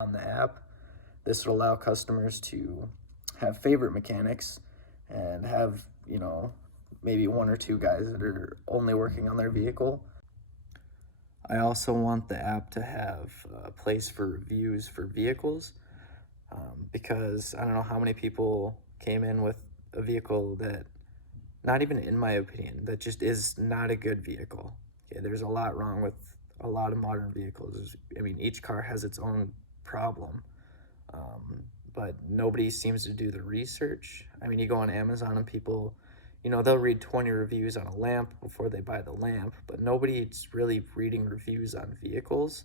on the app. This would allow customers to have favorite mechanics and have, maybe one or two guys that are only working on their vehicle. I also want the app to have a place for reviews for vehicles, because I don't know how many people came in with a vehicle that, not even in my opinion, that just is not a good vehicle. Okay, there's a lot wrong with a lot of modern vehicles. I mean, each car has its own problem, but nobody seems to do the research. I mean, you go on Amazon and people, they'll read 20 reviews on a lamp before they buy the lamp, but nobody's really reading reviews on vehicles.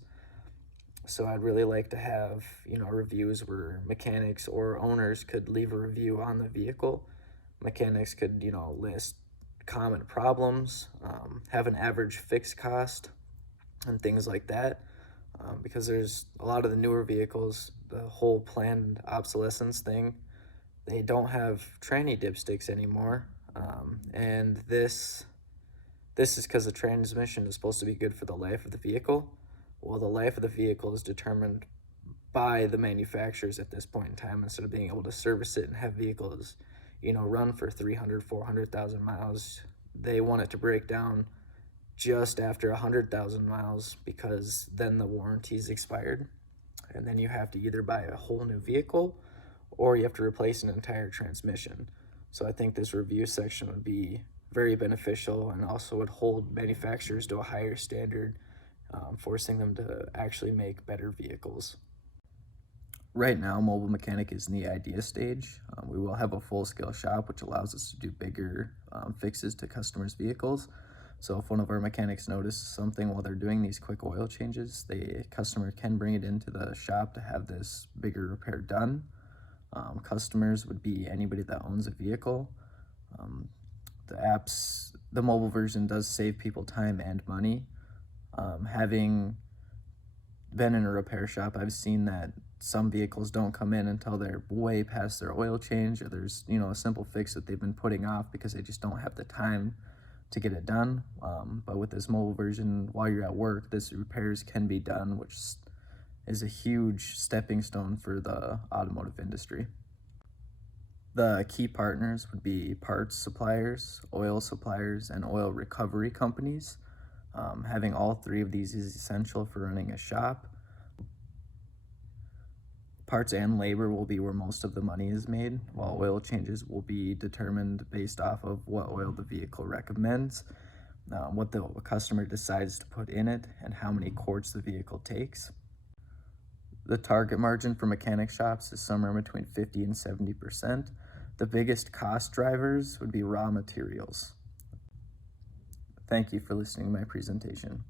So I'd really like to have, reviews where mechanics or owners could leave a review on the vehicle. Mechanics could, list common problems, have an average fixed cost, and things like that. Because there's a lot of the newer vehicles, the whole planned obsolescence thing, they don't have tranny dipsticks anymore. And this is because the transmission is supposed to be good for the life of the vehicle. Well, the life of the vehicle is determined by the manufacturers at this point in time. Instead of being able to service it and have vehicles, run for 300, 400,000 miles, they want it to break down just after 100,000 miles, because then the warranty's expired. And then you have to either buy a whole new vehicle or you have to replace an entire transmission. So I think this review section would be very beneficial and also would hold manufacturers to a higher standard, forcing them to actually make better vehicles. Right now, Mobile Mechanic is in the idea stage. We will have a full-scale shop, which allows us to do bigger fixes to customers' vehicles. So if one of our mechanics notices something while they're doing these quick oil changes, the customer can bring it into the shop to have this bigger repair done. Customers would be anybody that owns a vehicle. The mobile version does save people time and money. Having been in a repair shop, I've seen that some vehicles don't come in until they're way past their oil change, or there's a simple fix that they've been putting off because they just don't have the time to get it done. But with this mobile version, while you're at work, this repairs can be done, which is a huge stepping stone for the automotive industry. The key partners would be parts suppliers, oil suppliers, and oil recovery companies. Having all three of these is essential for running a shop. Parts and labor will be where most of the money is made, while oil changes will be determined based off of what oil the vehicle recommends, what the customer decides to put in it, and how many quarts the vehicle takes. The target margin for mechanic shops is somewhere between 50 and 70%. The biggest cost drivers would be raw materials. Thank you for listening to my presentation.